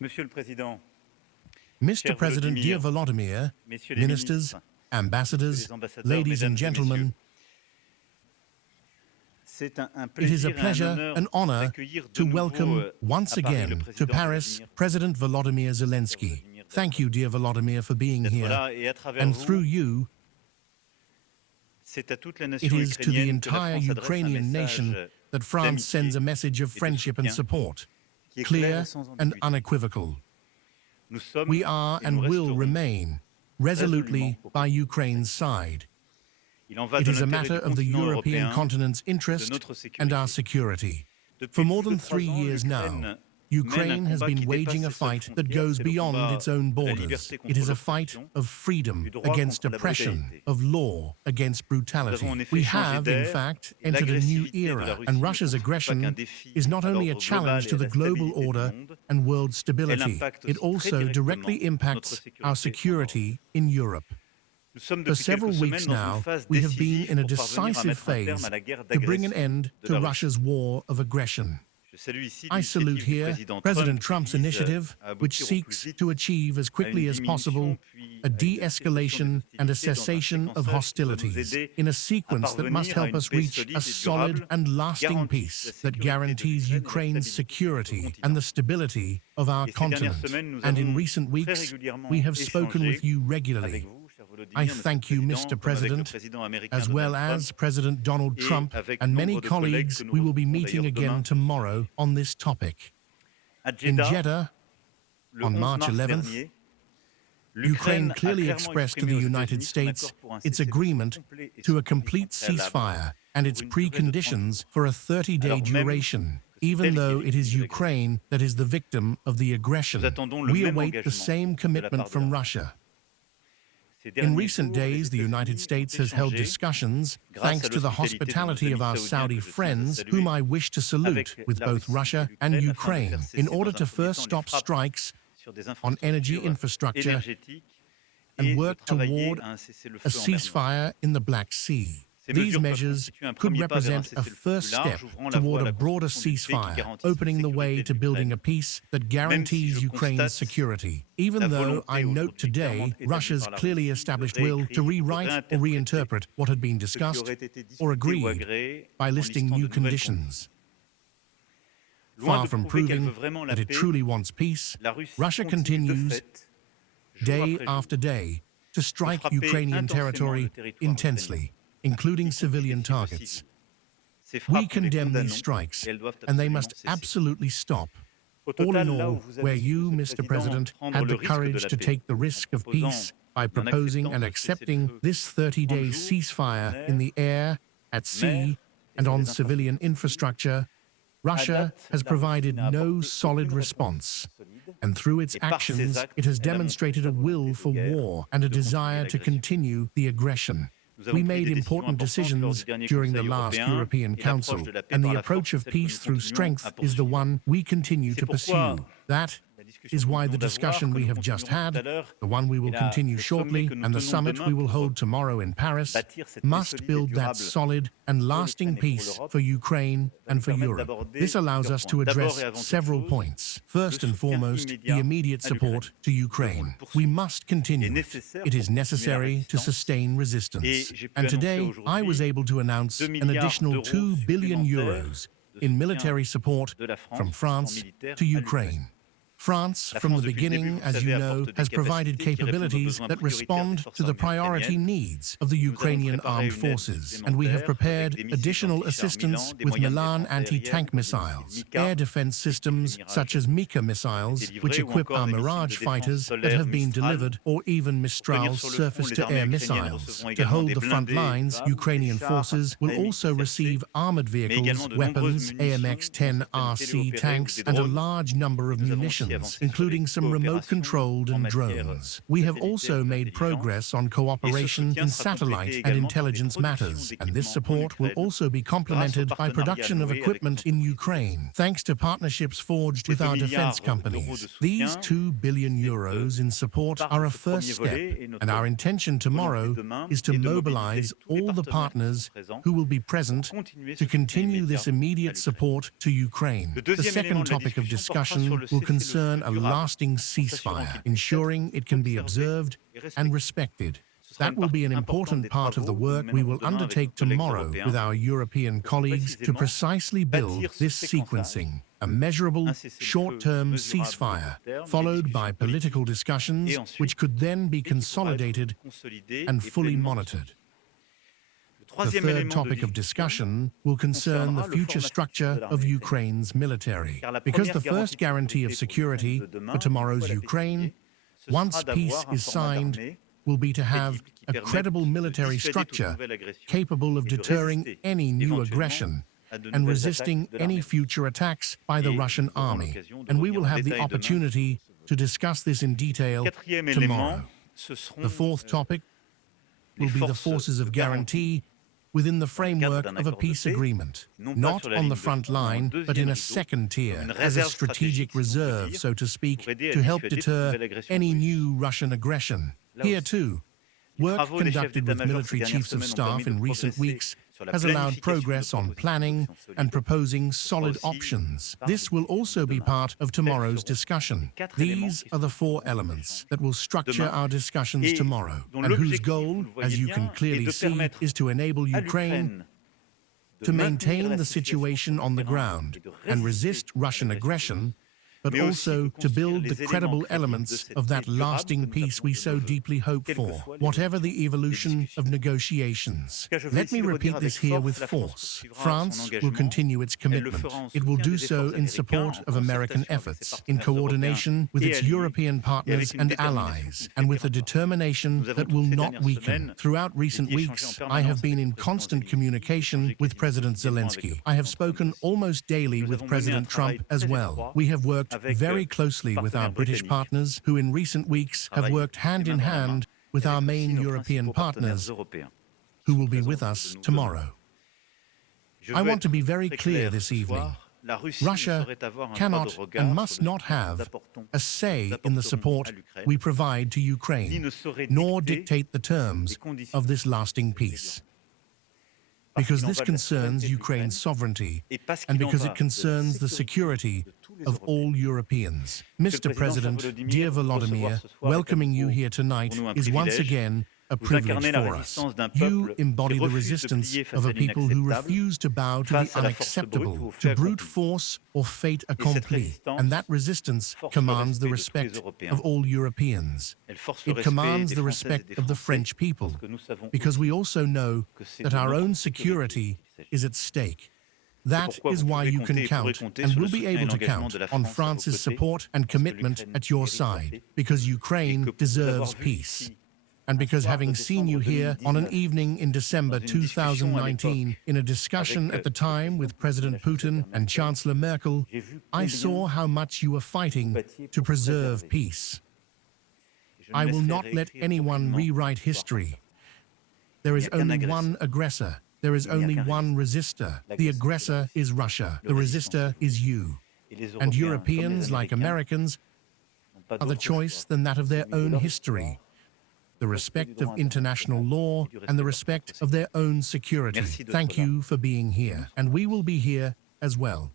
Mr. President, dear Volodymyr, ministers, ambassadors, ladies and gentlemen, it is a pleasure and honor to welcome once again to Paris President Volodymyr Zelensky. Thank you, dear Volodymyr, for being here. And through you, it is to the entire Ukrainian nation that France sends a message of friendship and support, clear and unequivocal. We are and will remain resolutely by Ukraine's side. It is a matter of the European continent's interest and our security. For more than 3 years now, Ukraine has been waging a fight that goes beyond its own borders. It is a fight of freedom against oppression, of law against brutality. We have, in fact, entered a new era, and Russia's aggression is not only a challenge to the global order and world stability, it also directly impacts our security in Europe. For several weeks now, we have been in a decisive phase to bring an end to Russia's war of aggression. I salute here President Trump's initiative, which seeks to achieve as quickly as possible a de-escalation and a cessation of hostilities in a sequence that must help us reach a solid and lasting peace that guarantees Ukraine's security and the stability of our continent. And in recent weeks, we have spoken with you regularly. I thank you, Mr. President, as well as President Donald Trump and many colleagues we will be meeting again tomorrow on this topic. In Jeddah, on March 11th, Ukraine clearly expressed to the United States its agreement to a complete ceasefire and its preconditions for a 30-day duration. Even though it is Ukraine that is the victim of the aggression, we await the same commitment from Russia. In recent days, the United States has held discussions, thanks to the hospitality of our Saudi friends, whom I wish to salute, with both Russia and Ukraine, in order to first stop strikes on energy infrastructure and work toward a ceasefire in the Black Sea. These measures could represent a first step toward a broader ceasefire, opening the way to building a peace that guarantees Ukraine's security. Even though I note today Russia's clearly established will to rewrite or reinterpret what had been discussed or agreed by listing new conditions. Far from proving that it truly wants peace, Russia continues, day after day, to strike Ukrainian territory intensely, including civilian targets. We condemn these strikes, and they must absolutely stop. All in all, where you, Mr. President, had the courage to take the risk of peace by proposing and accepting this 30-day ceasefire in the air, at sea, and on civilian infrastructure, Russia has provided no solid response. And through its actions, it has demonstrated a will for war and a desire to continue the aggression. We made important decisions during the last European Council, and the approach of peace through strength is the one we continue to pursue. That is why the discussion we have just had, the one we will continue shortly, and the summit we will hold tomorrow in Paris, must build that solid and lasting peace for Ukraine and for Europe. This allows us to address several points. First and foremost, the immediate support to Ukraine. We must continue. It is necessary to sustain resistance. And today, I was able to announce an additional €2 billion in military support from France to Ukraine. France, from the beginning, as you know, has provided capabilities that respond to the priority needs of the Ukrainian armed forces, and we have prepared additional assistance with Milan anti-tank missiles, air defense systems such as MICA missiles, which equip our Mirage fighters that have been delivered, or even Mistral surface-to-air missiles. To hold the front lines, Ukrainian forces will also receive armored vehicles, weapons, AMX-10 RC tanks, and a large number of munitions, including some remote-controlled and drones. We have also made progress on cooperation in satellite and intelligence matters, and this support will also be complemented by production of equipment in Ukraine, thanks to partnerships forged with our defense companies. These €2 billion in support are a first step, and our intention tomorrow is to mobilize all the partners who will be present to continue this immediate support to Ukraine. The second topic of discussion will concern concern a lasting ceasefire, ensuring it can be observed and respected. That will be an important part of the work we will undertake tomorrow with our European colleagues to precisely build this sequencing, a measurable, short-term ceasefire, followed by political discussions which could then be consolidated and fully monitored. The third topic of discussion will concern the future structure of Ukraine's military, because the first guarantee of security for tomorrow's Ukraine, once peace is signed, will be to have a credible military structure capable of deterring any new aggression and resisting any future attacks by the Russian army. And we will have the opportunity to discuss this in detail tomorrow. The fourth topic will be the forces of guarantee within the framework of a peace agreement, not on the front line, but in a second tier, as a strategic reserve, so to speak, to help deter any new Russian aggression. Here too, work conducted with military chiefs of staff in recent weeks has allowed progress on planning and proposing solid options. This will also be part of tomorrow's discussion. These are the four elements that will structure our discussions tomorrow, and whose goal, as you can clearly see, is to enable Ukraine to maintain the situation on the ground and resist Russian aggression, but also to build the credible elements of that lasting peace we so deeply hope for, whatever the evolution of negotiations. Let me repeat this here with force. France will continue its commitment. It will do so in support of American efforts, in coordination with its European partners and allies, and with a determination that will not weaken. Throughout recent weeks, I have been in constant communication with President Zelensky. I have spoken almost daily with President Trump as well. We have worked very closely with our British partners, who in recent weeks have worked hand in hand with our main European partners, who will be with us tomorrow. I want to be very clear this evening. Russia cannot and must not have a say in the support we provide to Ukraine, nor dictate the terms of this lasting peace. Because this concerns Ukraine's sovereignty, and because it concerns the security of all Europeans. Mr. President, dear Volodymyr, welcoming you here tonight is once again a privilege for us. You embody the resistance of a people who refuse to bow to the unacceptable, to brute force or fait accompli, and that resistance commands the respect of all Europeans. It commands the respect of the French people, because we also know that our own security is at stake. That is why you can count, and will be able to count, on France's support and commitment at your side, because Ukraine deserves peace. And because having seen you here on an evening in December 2019 in a discussion at the time with President Putin and Chancellor Merkel, I saw how much you were fighting to preserve peace. I will not let anyone rewrite history. There is only one aggressor. There is only one resistor. The aggressor is Russia. The resistor is you. And Europeans, like Americans, have other choice than that of their own history, the respect of international law, and the respect of their own security. Thank you for being here, and we will be here as well.